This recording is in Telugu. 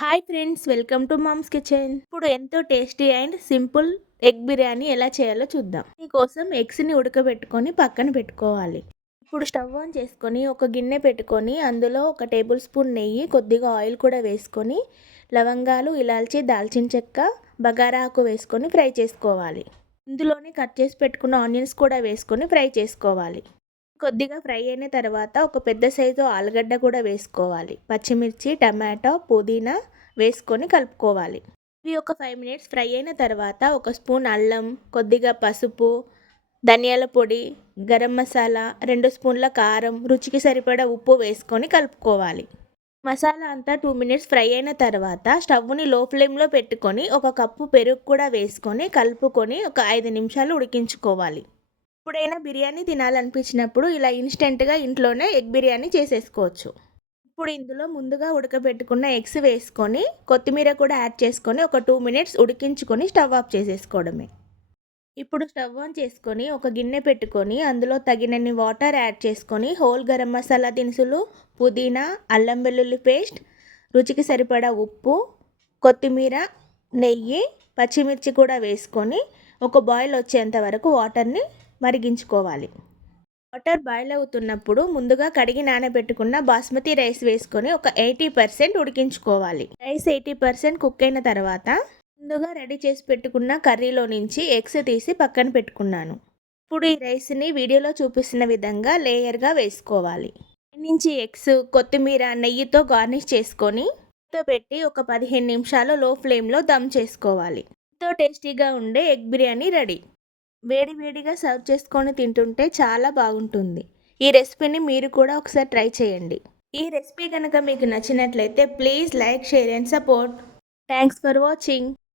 Hi friends, welcome to mom's kitchen. ఇప్పుడు ఎంతో tasty and simple egg biryani ఎలా చేయాలో చూద్దాం. దీనికోసం ఎగ్స్ని ఉడకబెట్టుకొని పక్కన పెట్టుకోవాలి. ఇప్పుడు స్టవ్ ఆన్ చేసుకొని ఒక గిన్నె పెట్టుకొని అందులో 1 టేబుల్ స్పూన్ నెయ్యి, కొద్దిగా ఆయిల్ కూడా వేసుకొని లవంగాలు, ఇలాల్చి, దాల్చిన చెక్క, బగారా ఆకు వేసుకొని ఫ్రై చేసుకోవాలి. ఇందులోనే కట్ చేసి పెట్టుకున్న ఆనియన్స్ కూడా వేసుకొని ఫ్రై చేసుకోవాలి. కొద్దిగా ఫ్రై అయిన తర్వాత ఒక పెద్ద సైజు ఆలుగడ్డ కూడా వేసుకోవాలి. పచ్చిమిర్చి, టమాటో, పుదీనా వేసుకొని కలుపుకోవాలి. ఇవి ఒక 5 మినిట్స్ ఫ్రై అయిన తర్వాత 1 స్పూన్ అల్లం, కొద్దిగా పసుపు, ధనియాల పొడి, గరం మసాలా, 2 స్పూన్ల కారం, రుచికి సరిపడా ఉప్పు వేసుకొని కలుపుకోవాలి. మసాలా అంతా 2 మినిట్స్ ఫ్రై అయిన తర్వాత స్టవ్ని లో ఫ్లేమ్లో పెట్టుకొని 1 కప్పు పెరుగు కూడా వేసుకొని కలుపుకొని ఒక 5 నిమిషాలు ఉడికించుకోవాలి. ఎప్పుడైనా బిర్యానీ తినాలనిపించినప్పుడు ఇలా ఇన్స్టెంట్గా ఇంట్లోనే ఎగ్ బిర్యానీ చేసేసుకోవచ్చు. ఇప్పుడు ఇందులో ముందుగా ఉడకబెట్టుకున్న ఎగ్స్ వేసుకొని కొత్తిమీర కూడా యాడ్ చేసుకొని ఒక 2 మినిట్స్ ఉడికించుకొని స్టవ్ ఆఫ్ చేసేసుకోవడమే. ఇప్పుడు స్టవ్ ఆన్ చేసుకొని ఒక గిన్నె పెట్టుకొని అందులో తగినన్ని వాటర్ యాడ్ చేసుకొని హోల్ గరం మసాలా దినుసులు, పుదీనా, అల్లం వెల్లుల్లి పేస్ట్, రుచికి సరిపడా ఉప్పు, కొత్తిమీర, నెయ్యి, పచ్చిమిర్చి కూడా వేసుకొని ఒక బాయిల్ వచ్చేంత వరకు వాటర్ని మరిగించుకోవాలి. వాటర్ బాయిల్ అవుతున్నప్పుడు ముందుగా కడిగి నానబెట్టుకున్న బాస్మతి రైస్ వేసుకొని ఒక 80% ఉడికించుకోవాలి. రైస్ 80% కుక్ అయిన తర్వాత ముందుగా రెడీ చేసి పెట్టుకున్న కర్రీలో నుంచి ఎగ్స్ తీసి పక్కన పెట్టుకున్నాను. ఇప్పుడు ఈ రైస్ని వీడియోలో చూపిస్తున్న విధంగా లేయర్గా వేసుకోవాలి. నుంచి ఎగ్స్, కొత్తిమీర, నెయ్యితో గార్నిష్ చేసుకొని పెట్టి ఒక 15 నిమిషాలు లో ఫ్లేమ్లో దమ్ చేసుకోవాలి. ఎంతో టేస్టీగా ఉండే ఎగ్ బిర్యానీ రెడీ. వేడి వేడిగా సర్వ్ చేసుకొని తింటుంటే చాలా బాగుంటుంది. ఈ రెసిపీని మీరు కూడా ఒకసారి ట్రై చేయండి. ఈ రెసిపీ కనుక మీకు నచ్చినట్లయితే please like, share and support. Thanks for watching.